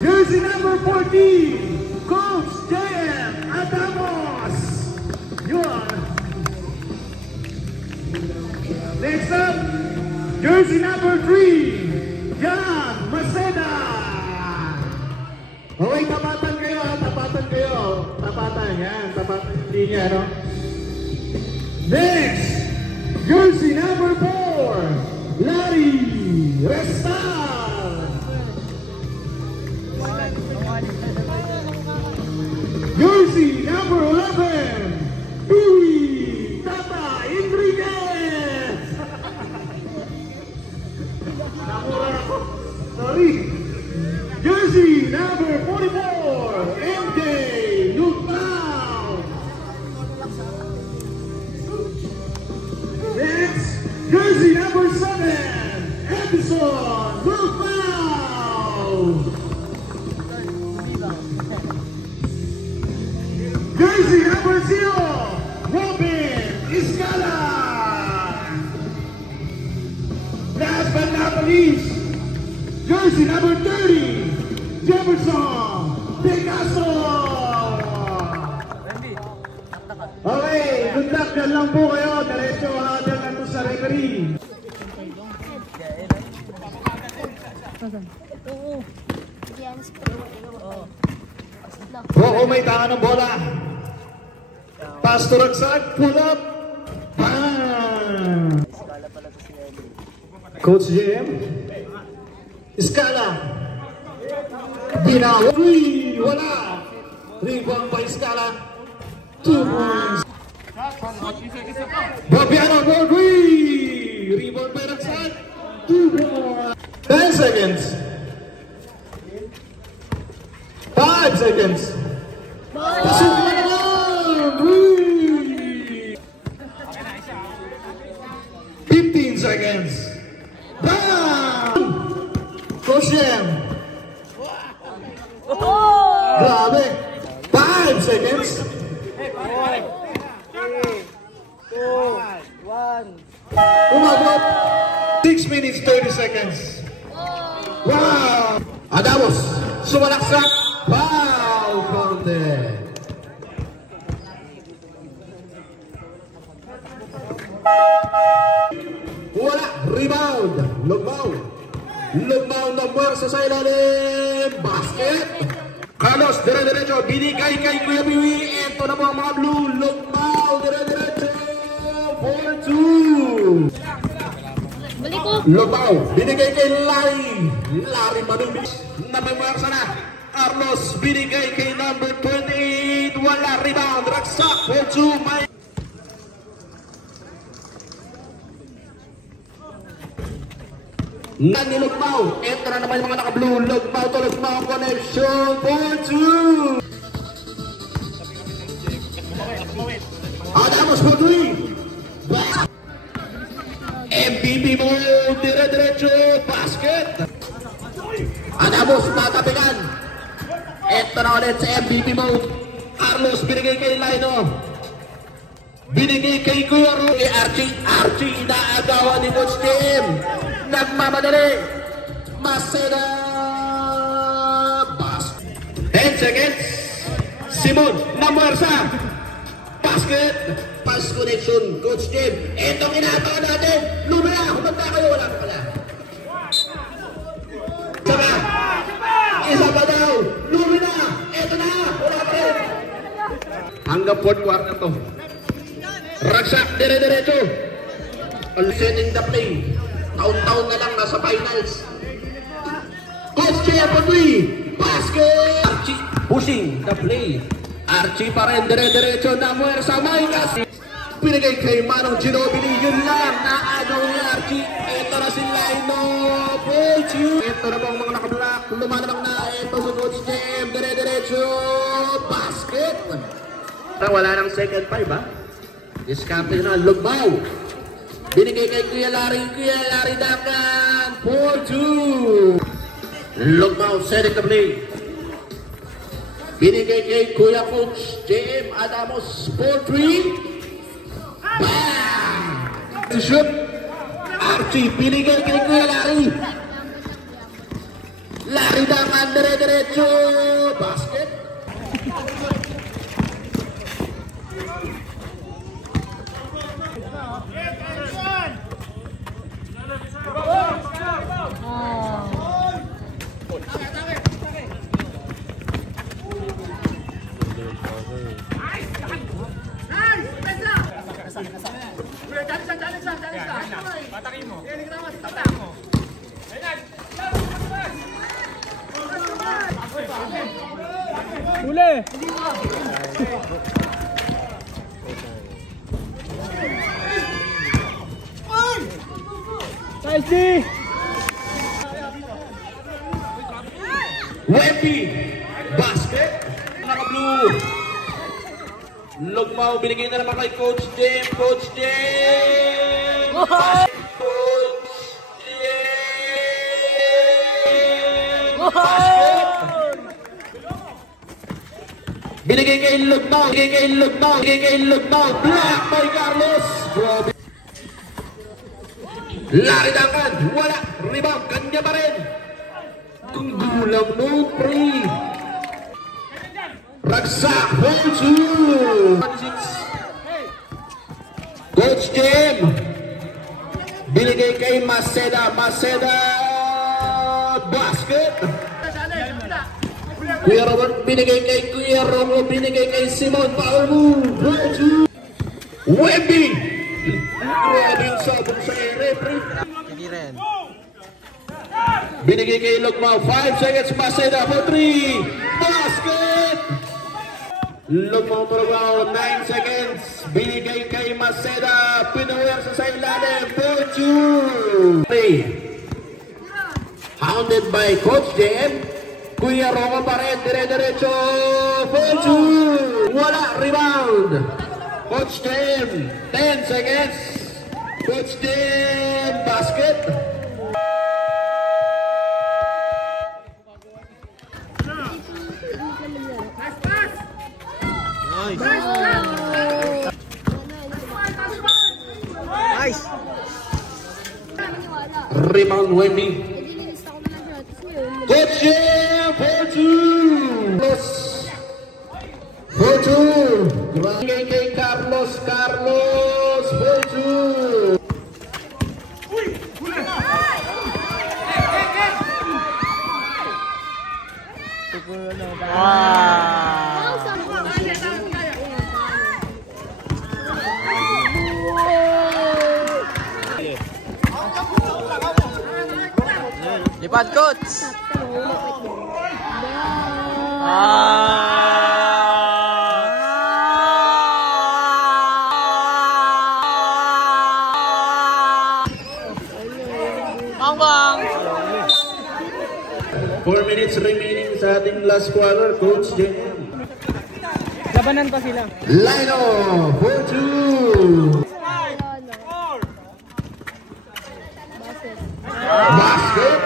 Jersey number 14, Coach JM Adamos. Yun. Next up, jersey number 3, Jan Maceda. Okay, tapatan kayo ha, tapatan kayo. Tapatan, yan, tapatan yung linya, no? Next, jersey number 4, Larry Restal. Jersey number 11, Pee Tata Enriquez. Namura ako. Sorry. Jersey number 44, MJ Lupao. Next, jersey number 7, Edison Lupao. Jersey number 0, Robin Iscala. Last but not least, jersey number 30, Jefferson Picasso. Okay, good luck. Yan lang po kayo. Diretso hadal na to sa referee. Oo, may tahan ng bola. Pass to Ragsak, pull up. Bang! Coach JM. Iscala. Binaw. Uy, wala. Rebound by Iscala. 2 points. Babiano, Borgui. Rebound by Ragsak. 2 points. 10 seconds. 5 seconds. Pasok na naman! 15 seconds. Bam! Koshem. Grabe. 5 seconds. 1. Umabot. 6 minutes 30 seconds. Wow! Adamos. Sumalaksak. Wow! Counted. Wala. Rebound. Lugmaw. Lugmaw na puwersa sa ilalim. Basket. Carlos, dire-diretso. Binigay kay Kuya Biwi. Ito na po ang mga blue. Lugmaw. Dire-diretso. 4-2. Lugmaw. Binigay kay Larry. Larry Manubis. Napipuwersa na. Carlos. Binigay kay number 28. Wala. Rebound. Ragsak. 4-2. May Nani Lugmaw. Ito na naman yung mga naka-blue. Lugmaw to Lugmaw connection. 4-2. Adamos for 3. MVP mo. Dire-diretso. Basket. Adamos matapikan. Ito na ulit sa MVP mo. Carlos binigay kay Lino. Binigay kay Kuya Ro. Archie. Archie inaagawan ni Coach Tim. Nagmamadali. Maceda. Basket. 10 seconds. Simon. Namuersa. Basket. Pass connection. Coach Tim. Itong inatakan natin. Lumaya. Humanda kayo. Wala pa pala. Saba. Isa pa daw. Lumina. Ito na. Wala pa rin. Hanggang 4th quarter to. Ragsak. Dire-diretso. Setting the play. Taon-taon na lang nasa finals. Coach Jeffrey, basket! Archie pushing the play. Archie pa rin, dire-diretso na muwersa. Maikas. Pinigay kay Manong Ginobili. Yun lang, naagaw ni Archie. Ito na si Lino. Ito na po ang mga nakablock. Lumanamang na. Ito sa Coach Jeff. Dire-diretso. Basket. Wala nang second 5 ha. Discarte na, Lugmaw. Binigay kay Kuya Larry Dakan. 4-2. Lugmaw setting the play. Binigay kay Kuya Coach JM Adamos. 4-3. Bam! To shoot. Archie binigay kay Kuya Larry. Lari tangan dire-diretso. Basket. Uli! Nice D! Wemby! Basket! Naka-blue! Lugmaw, binigay na naman kay Coach Jem! Coach Jem! Basket! Coach Jem! Basket! Binigay kay Lugmaw! Binigay kay Lugmaw! Binigay kay Lugmaw! Block by Carlos! Grabe! Lari tangan! Wala! Rebound! Kanya pa rin! Kung gulang mo, pre! Ragsak! Hold two! Coach Jem! Binigay kay Maceda! Maceda! Basket! Kuya Roman, binigay kay Kuya Romo, binigay kay Simon, power move, hold two! Wemby! Grabe yung sabong sa referee. Binigay kay Lugmaw, 5 seconds, Maceda for 3, basket! Lugmaw Murugao, 9 seconds, binigay kay Maceda, pinawir sa ilalim, for 2! Hounded by Coach Jem, Kuya Roman pa rin, dire-diretso, for 2! Wala, rebound! Coach Jem, 10 seconds, Coach Jem, basket! Nice! Rebound Wemby. Coach Jem, 4-2. For 2. Binigay kay Carlos, Carlos, for 2. Lipat, coach! Bang! 4 minutes remaining sa ating last quarter, Coach Jem. Labanan pa sila. Lino, for 2. Basket.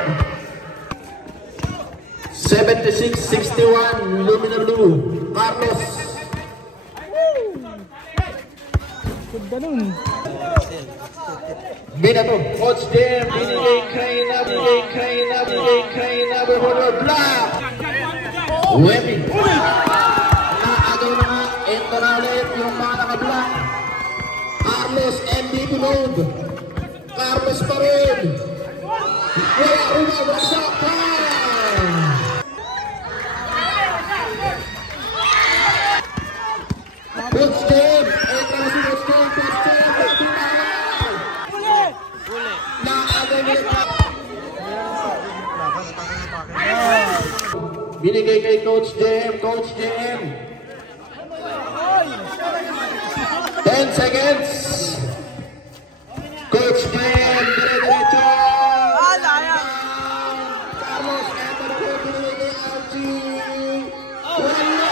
76-61, Lumina Blue. Carlos. Ganda nun. Binato, Coach Jem, binigay kay na, binigay kay na, binigay kay na, block. Wemby. Naagaw na nga, ito na ulit yung mga naka-block. Carlos, MVP mode. Carlos pa rin. Wala, rebound, ragsak pa. Coach Jem, ito na si Coach Jem, Coach Jem, binigay kay Coach Jem, Coach Jem. 10 seconds. Coach Jem, dire-diretso. Carlos, enter ko, binigay kay Algie. Wala.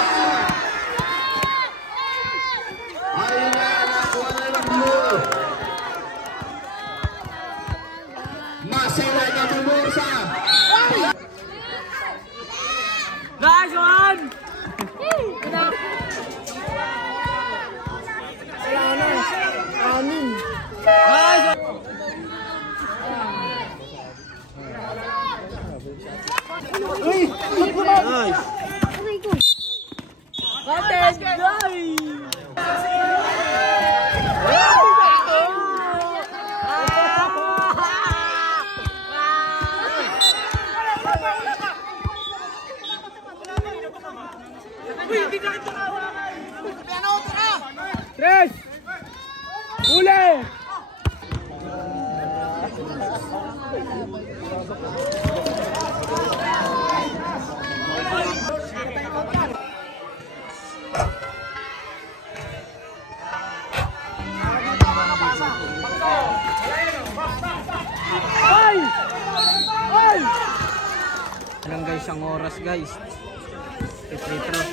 Ayun na, nakuha na ng blue. Masela niya bumursa. Nice one! Amin. Nice! Nice. Okay ko. Kapten, guys! Tres! Uli! Ay! Ay! Ilang guys ang oras guys. Free throw.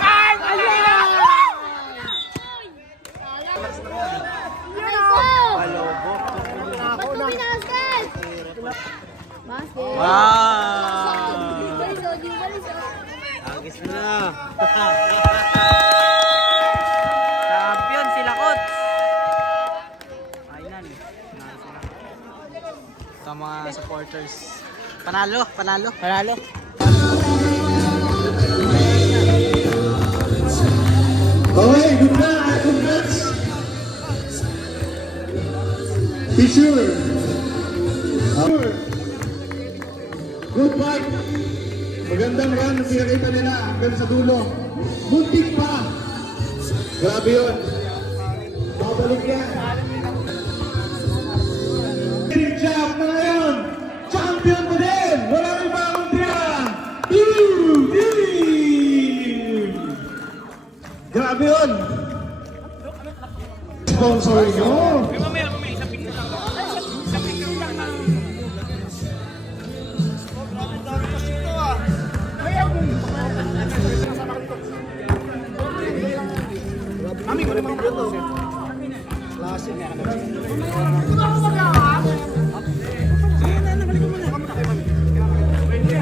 Ay! Basket! Basket! Wow! Agis na. Champion sila Kots. Final. Sa mga supporters. Panalo, panalo. Panalo. Okay, good na. Congrats. Be sure. Good fight. Magandang run na pinakita nila hanggang sa dulo. Muntik pa. Grabe yun. Babalik yan. Big job na ngayon. Champion pa din. Walang ibang tira. Blue Team. Grabe yun. Sponsor nyo.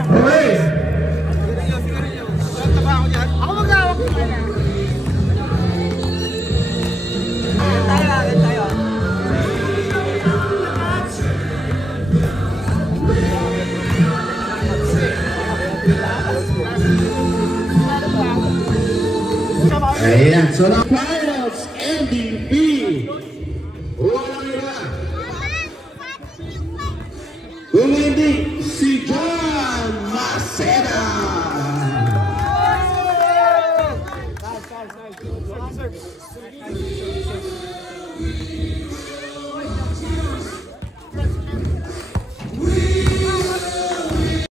Okay. Ayan, so now